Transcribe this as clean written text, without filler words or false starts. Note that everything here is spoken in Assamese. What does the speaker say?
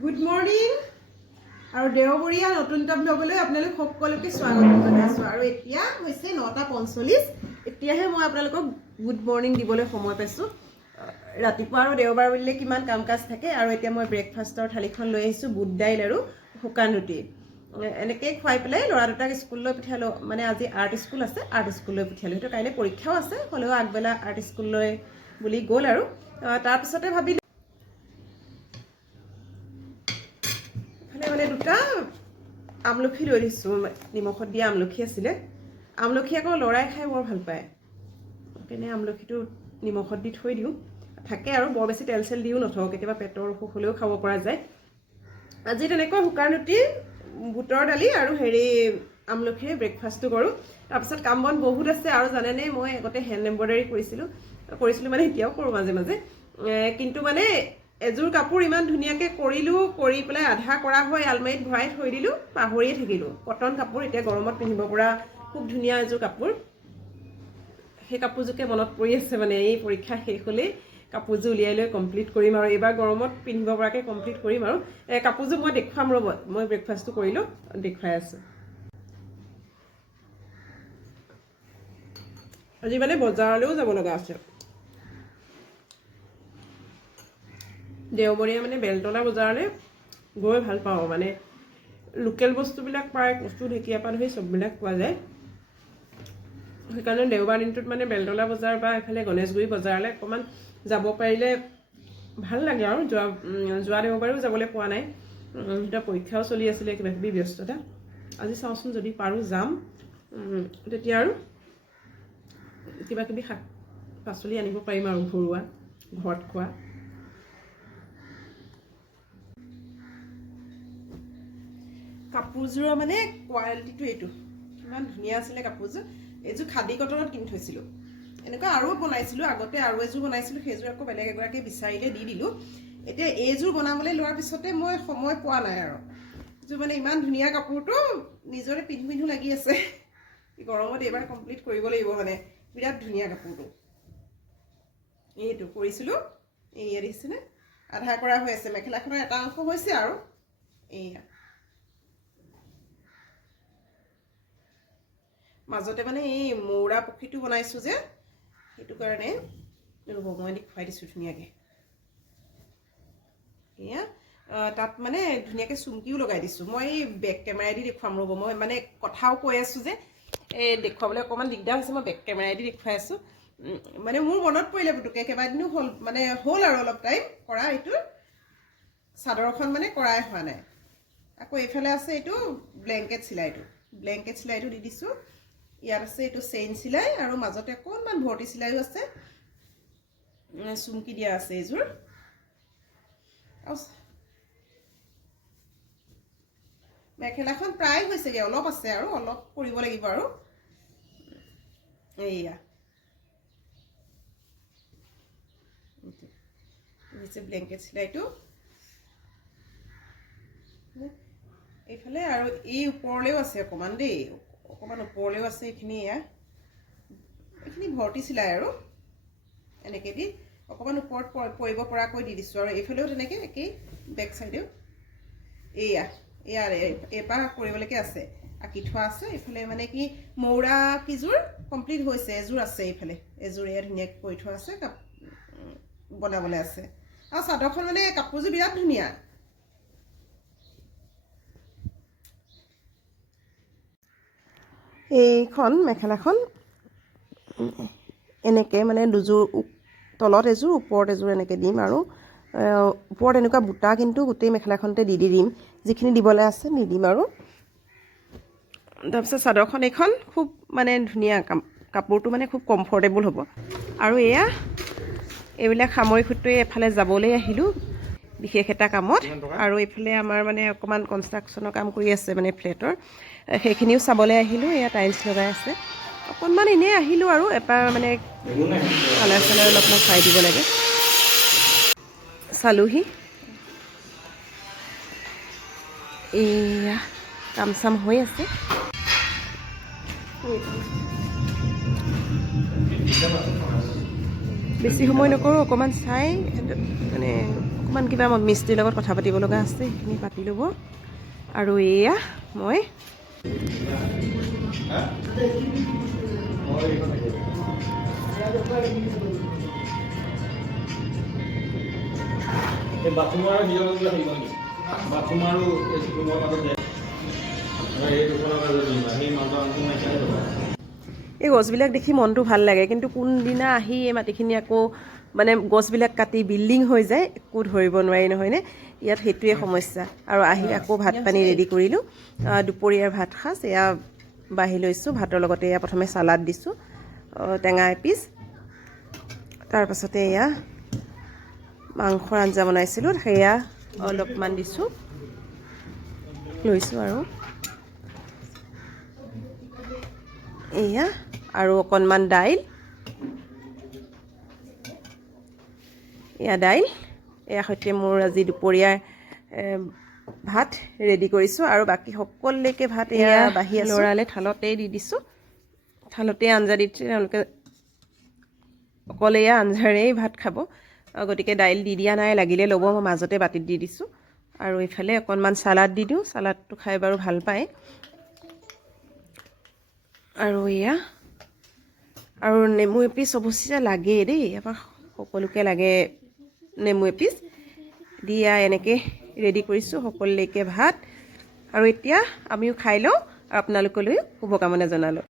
গুড মৰ্ণিং আৰু দেওবৰীয়া নতুন এটা ব্লগলৈ আপোনালোক সকলোকে স্বাগতম জনাইছোঁ। আৰু এতিয়া হৈছে 9:45। এতিয়াহে মই আপোনালোকক গুড মৰ্ণিং দিবলৈ সময় পাইছোঁ। ৰাতিপুৱা আৰু দেওবাৰ বুলিলে কিমান কাম কাজ থাকে। আৰু এতিয়া মই ব্ৰেকফাষ্টৰ থালিখন লৈ আহিছোঁ, বুট দাইল আৰু শুকান ৰুটি। এনেকৈ খুৱাই পেলাই ল'ৰা দুটাক স্কুললৈ পঠিয়ালোঁ। মানে আজি আৰ্ট স্কুল আছে, আৰ্ট স্কুললৈ পঠিয়ালোঁ। সেইটো কাইলৈ পৰীক্ষাও আছে, হ'লেও আগবেলা আৰ্ট স্কুললৈ বুলি গ'ল। আৰু তাৰপিছতে ভাবিলোঁ মানে দুটা আমলখি লৈ দিছোঁ, নিমখত দিয়া আমলখি আছিলে। আমলখি আকৌ ল'ৰাই খাই বৰ ভাল পায়, সেইকাৰণে আমলখিটো নিমখত দি থৈ দিওঁ। থাকে আৰু বৰ বেছি তেল চেল দিও নথওঁ, কেতিয়াবা পেটৰ অসুখ হ'লেও খাব পৰা যায়। আজি তেনেকৈ শুকান ৰুটি, বুটৰ দালি আৰু আমলখিৰে ব্ৰেকফাষ্টটো কৰোঁ। তাৰপিছত কাম বন বহুত আছে। আৰু জানেনে, মই আগতে হেণ্ড এম্ব্ৰইডাৰী কৰিছিলোঁ মানে এতিয়াও কৰোঁ মাজে মাজে। কিন্তু মানে এযোৰ কাপোৰ ইমান ধুনীয়াকৈ কৰিলোঁ, কৰি পেলাই আধা কৰা হৈ আলমাৰীত ভৰাই থৈ দিলোঁ, পাহৰিয়ে থাকিলোঁ। কটন কাপোৰ, এতিয়া গৰমত পিন্ধিব পৰা খুব ধুনীয়া এযোৰ কাপোৰ। সেই কাপোৰযোৰকে মনত পৰি আছে। মানে এই পৰীক্ষা শেষ হ'লেই কাপোৰযোৰ উলিয়াই লৈ কমপ্লিট কৰিম আৰু এইবাৰ গৰমত পিন্ধিব পৰাকৈ কমপ্লিট কৰিম। আৰু কাপোৰযোৰ মই দেখুৱাম ৰ'ব, মই ব্ৰেকফাষ্টটো কৰিলোঁ, দেখুৱাই আছোঁ। আজি মানে বজাৰলৈও যাব লগা আছে। দেওবৰীয়া মানে বেলতলা বজাৰলৈ গৈ ভাল পাওঁ। মানে লোকেল বস্তুবিলাক প্ৰায় কচু ঢেকীয়াৰ পৰা ধৰি চববিলাক পোৱা যায়। সেইকাৰণে দেওবাৰ দিনটোত মানে বেলতলা বজাৰ বা এইফালে গণেশগুৰি বজাৰলৈ অকণমান যাব পাৰিলে ভাল লাগে। আৰু যোৱা দেওবাৰেও যাবলৈ পোৱা নাই, এতিয়া পৰীক্ষাও চলি আছিলে, কিবাকিবি ব্যস্ততা। আজি চাওঁচোন, যদি পাৰোঁ যাম, তেতিয়া আৰু কিবাকিবি শাক পাচলি আনিব পাৰিম আৰু ঘৰুৱা, ঘৰত খোৱা। কাপোৰযোৰৰ মানে কোৱালিটিটো এইটো কিমান ধুনীয়া আছিলে কাপোৰযোৰ। এইযোৰ খাদী কটনত কিনি থৈছিলোঁ। এনেকুৱা আৰু বনাইছিলোঁ আগতে, আৰু এযোৰ বনাইছিলোঁ, সেইযোৰ আকৌ বেলেগ এগৰাকীয়ে বিচাৰিলে দি দিলোঁ। এতিয়া এইযোৰ বনাবলৈ লোৱাৰ পিছতে মই সময় পোৱা নাই। আৰু এইযোৰ মানে ইমান ধুনীয়া কাপোৰটো, নিজৰে পিন্ধো লাগি আছে। গৰমত এইবাৰ কমপ্লিট কৰিব লাগিব, মানে বিৰাট ধুনীয়া কাপোৰটো। এইটো কৰিছিলোঁ, এয়া দেখিছেনে, আধা কৰা হৈ আছে। মেখেলাখনৰ এটা অংশ হৈছে আৰু এয়া মাজতে মানে এই মৌৰা পক্ষীটো বনাইছোঁ যে, সেইটো কাৰণে ৰ'ব মই দেখুৱাই দিছোঁ ধুনীয়াকৈ। এয়া তাত মানে ধুনীয়াকৈ চুমকিও লগাই দিছোঁ। মই এই বেক কেমেৰাইদি দেখুৱাম ৰ'ব, মই মানে কথাও কৈ আছোঁ যে দেখুৱাবলৈ অকণমান দিগদাৰ হৈছে। মই বেক কেমেৰাইদি দেখুৱাই আছোঁ। মানে মোৰ মনত পৰিলে পুতুকে, কেইবাদিনো হ'ল আৰু অলপ টাইম কৰা। এইটো চাদৰখন মানে কৰাই হোৱা নাই। আকৌ এইফালে আছে এইটো ব্লেংকেট চিলাইটো দি দিছোঁ। ইয়াত আছে এইটো চেইন চিলাই, আৰু মাজতে অকণমান ভৰ্তি চিলাইও আছে, চুমকি দিয়া আছে এইযোৰ। মেখেলাখন প্ৰায় হৈছেগৈ, অলপ আছে আৰু অলপ কৰিব লাগিব। আৰু এইয়া হৈছে ব্লেংকেট চিলাইটো। এইফালে আৰু এই ওপৰলৈও আছে অকণমান দেই, অকণমান ওপৰলৈও আছে। এইখিনি ভৰ্তি চিলাই আৰু এনেকৈ দি অকণমান ওপৰত পৰিব পৰাকৈ দি দিছোঁ। আৰু এইফালেও তেনেকৈ একেই, বেক চাইডেও এইবাৰ কৰিবলৈকে আছে, আঁকি থোৱা আছে। এইফালে মানে কি মৌৰা কিযোৰ কমপ্লিট হৈছে, এযোৰ আছে এইফালে, এযোৰ এয়া ধুনীয়াকৈ কৰি থোৱা আছে, বনাবলৈ আছে। আৰু চাদৰখন মানে কাপোৰযোৰ বিৰাট ধুনীয়া। এইখন মেখেলাখন এনেকৈ মানে দুযোৰ, তলত এযোৰ ওপৰত এযোৰ এনেকৈ দিম। আৰু ওপৰত এনেকুৱা বুটা কিন্তু গোটেই মেখেলাখনতে দি দিম, যিখিনি দিবলৈ আছে দি দিম। আৰু তাৰপিছত চাদৰখন এইখন খুব মানে ধুনীয়া, কাপোৰটো মানে খুব কমফৰ্টেবল হ'ব। আৰু এইবিলাক সামৰি সুতৰি এফালে যাবলৈ আহিলোঁ বিশেষ এটা কামত। আৰু এইফালে আমাৰ মানে অকণমান কনষ্ট্ৰাকশ্যনৰ কাম কৰি আছে, মানে ফ্লেটৰ, সেইখিনিও চাবলৈ আহিলোঁ। এয়া টাইলছ লগাই আছে, অকণমান এনেই আহিলোঁ। আৰু এবাৰ মানে কালাৰ অলপমান চাই দিব লাগে, চালোহি। এয়া কাম চাম হৈ আছে। বেছি সময় নকৰোঁ, অকণমান চাই মানে অকণমান কিবা মিস্ত্ৰীৰ লগত কথা পাতিব লগা আছে, সেইখিনি পাতি ল'ব। আৰু এয়া মই এই গছবিলাক দেখি মনটো ভাল লাগে, কিন্তু কোনদিনা আহি এই মাটিখিনি আকৌ মানে গছবিলাক কাটি বিল্ডিং হৈ যায়, একো ধৰিব নোৱাৰি নহয়নে? ইয়াত সেইটোৱে সমস্যা। আৰু আহি আকৌ ভাত পানী ৰেডি কৰিলোঁ। দুপৰীয়াৰ ভাত সাজ এয়া বাঢ়ি লৈছোঁ। ভাতৰ লগতে এয়া প্ৰথমে চালাড দিছোঁ, টেঙা এপিচ, তাৰপাছতে এয়া মাংসৰ আঞ্জা বনাইছিলোঁ, সেয়া অলপমান দিছোঁ লৈছোঁ। আৰু এয়া আৰু অকণমান দাইল, এয়া দাইল, এয়া সৈতে মোৰ আজি দুপৰীয়াৰ ভাত ৰেডি কৰিছোঁ। আৰু বাকী সকলোলৈকে ভাত এয়া বাঢ়ি লৰালে থালতেই দি দিছোঁ, থালতেই আঞ্জা দি দিছোঁ। তেওঁলোকে অকল এয়া আঞ্জাৰেই ভাত খাব, গতিকে দাইল দি দিয়া নাই, লাগিলে ল'ব, মই মাজতে বাতিত দি দিছোঁ। আৰু এইফালে অকণমান চালাড দি দিওঁ, চালাডটো খাই বাৰু ভাল পায়। আৰু এয়া আৰু নেমু এপিচ অৱশ্যে লাগেই দেই, আমাৰ সকলোকে লাগে নেমু এপিচ দি এনেকৈ ৰেডি কৰিছোঁ সকলোলৈকে ভাত। আৰু এতিয়া আমিও খাই লওঁ, আপোনালোকলৈও শুভকামনা জনালোঁ।